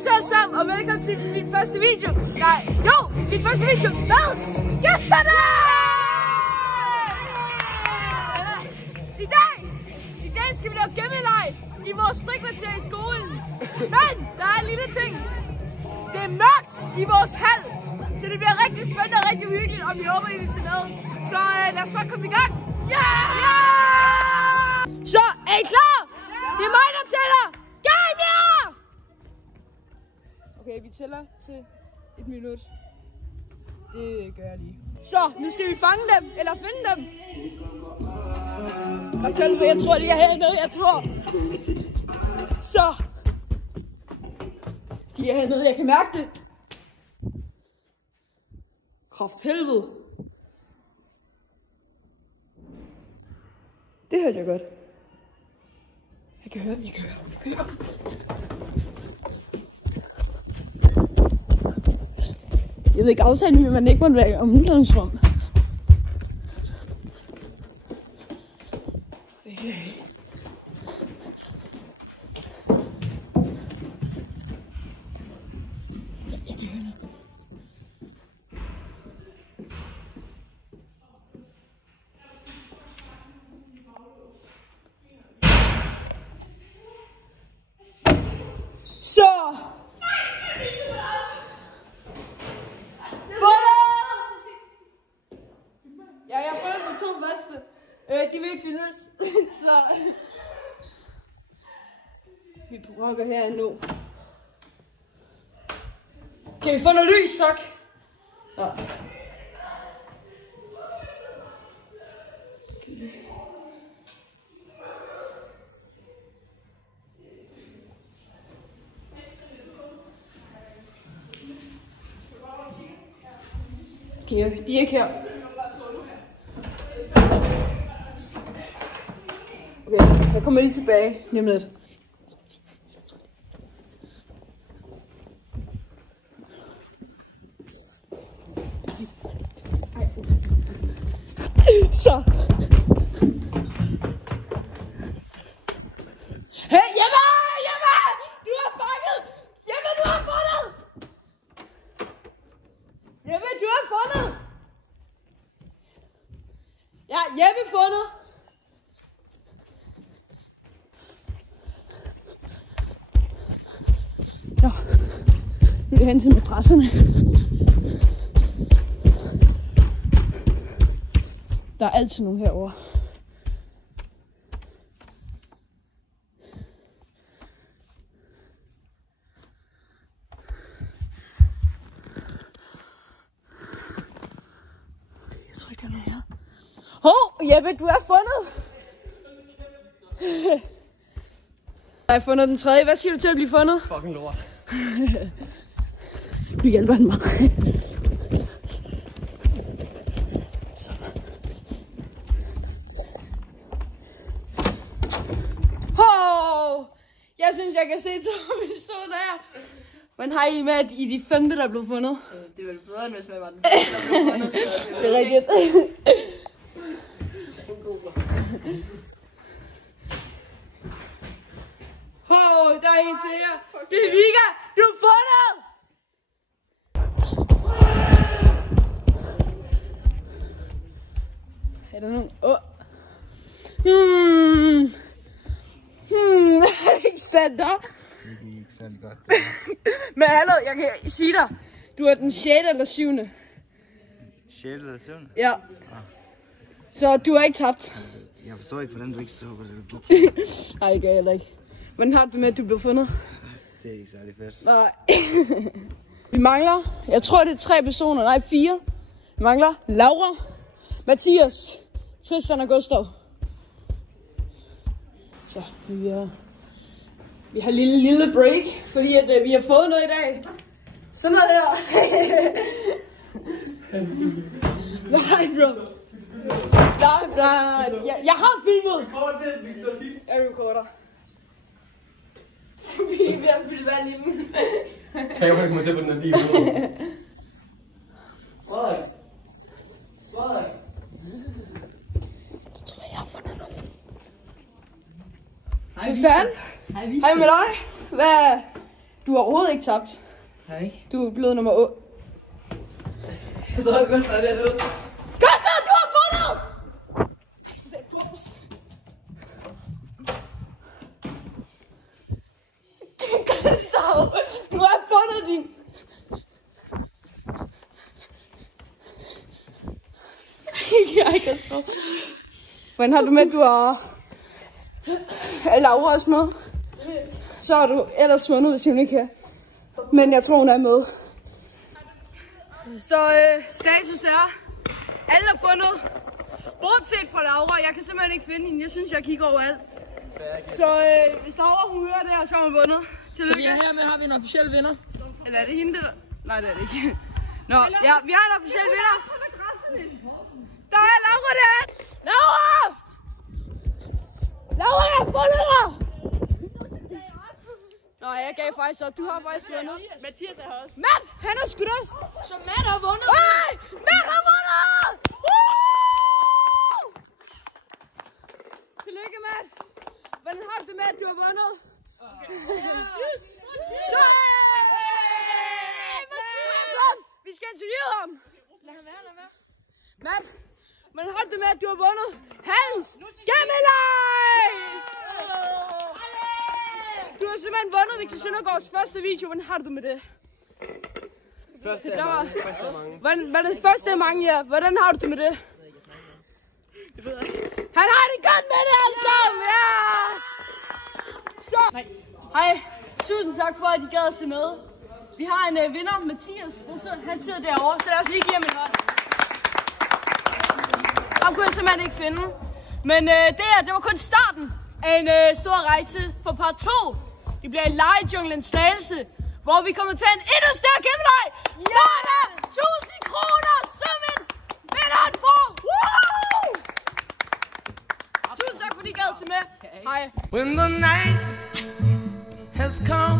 Hej så alle sammen, og velkommen til min første video. Min første video med gæsterne! I dag skal vi lave gemmeleg i vores frikvarter i skolen. Men der er en lille ting. Det er mørkt i vores hal, så det bliver rigtig spændende og rigtig hyggeligt, og vi håber, I vil se med. Så lad os bare komme i gang. Så er I klar? Det er mig, der tæller. Gang jer! Okay, vi tæller til 1 minut. Det gør jeg lige. Så, nu skal vi fange dem, eller finde dem. Jeg tror, de er hernede, jeg tror. Så. De er hernede, jeg kan mærke det. Kraft helvede. Det hørte jeg godt. Jeg kan høre dem, Jeg ved ikke aftalen, men man ikke må være om udgangsrum. Så! Ja, jeg har fundet de 2 første. De vil ikke findes, så... Vi er på rokker her nu. Kan vi få noget lys, tak? Ja. Okay, de er ikke her. Okay, jeg kommer lige tilbage lige om lidt. Så. Hey, Jeppe! Du har fanget! Jeppe, du har fundet! Jeppe, du har fundet! Ja, Jeppe fundet! Nå, nu er det hen til madrasserne. Der er altid nogen herovre. Jeg tror ikke, der er nogen her. Hov, Jeppe, du har fundet! Jeg har fundet den 3. Hvad siger du til at blive fundet? Fucking lort. Nu hjælper han mig. Så. Jeg synes, jeg kan se 2 personer her. Men har I med, at I de 5, der blev fundet? Det var bedre, end hvis man var den 5, der blev fundet. Det er rigtigt. Der er en til her. Det er Vika. Du er fundet! Er der nogen? Ikke sandt der? Det gik ikke særlig godt. Men hallo, jeg kan sige dig. Du er den 6. eller 7. 6. eller 7. Ja. Så du har ikke tabt. Altså, jeg forstår ikke, hvordan du ikke så på det, du gik. Nej, det gør jeg heller ikke. Hvordan har du det med, at du blev fundet? Det er ikke særlig fedt. Nej. Vi mangler, jeg tror det er 3 personer, nej 4. Vi mangler Laura, Mathias, Tristan og Gustav. Så vi har lille break, fordi at, vi har fået noget i dag. Sådan noget der. Nej, bro. Nej. Jeg har filmet. Jeg recorder. Så vi er ved at fylde vand i den. Tag mig ikke mig til på den her lige. Så tror jeg har fundet nogen. Tristan? Hej med dig. Hvad? Du har overhovedet ikke tabt. Nej. Du er blevet nummer 8. Jeg tror, Gustav er dernede. Gustav, du har fundet! Gustav, du har fundet din... Jeg kan så. Hvordan har du med, du har Laura også med? Så har du ellers vundet, hvis hun ikke kan. Men jeg tror, hun er med. Så status er, alle er fundet. Bortset fra Laura, jeg kan simpelthen ikke finde hende. Jeg synes, jeg kigger overalt. Så hvis Laura hun hører det her, så har hun vundet. Tillykke. Så hermed har vi en officiel vinder. Eller er det hende, der... Nej, det er det ikke. Nå, ja, vi har en officiel vinder. Der er Laura der! Laura! Laura, jeg har fundet dig! Nå, jeg gav faktisk op. Du har faktisk vundet. Mathias er også. Matt, han har skudt os. Så Matt har vundet. Hey! Matt har vundet! Tillykke, Matt. Hvordan har du det med, at du har vundet? Vi skal interviewe ham. Lad ham være, lad ham være. Matt, hvordan har du det med, at du har vundet Hans Gemmeleg? Du har simpelthen vundet Victor Søndergaards første video. Hvordan har du det med det? Første er mange. Hvad er det første af mange, ja? Hvordan har du det med det? Det ved jeg ikke. Han har det godt med det alle sammen, ja! Så. Hej. Tusind tak for, at I gad at se med. Vi har en vinder, Mathias. Han sidder derovre, så lad os lige give ham en hånd. Ham kunne jeg simpelthen ikke finde. Men det var kun starten af en stor rejse for part 2. Det bliver en legejunglen Slagelse, hvor vi kommer til en endnu større gennemleg. Hvor der 1000 kroner, som en vinderen får. Woo! Tusind tak, fordi I gad til med. Hej. When the night has come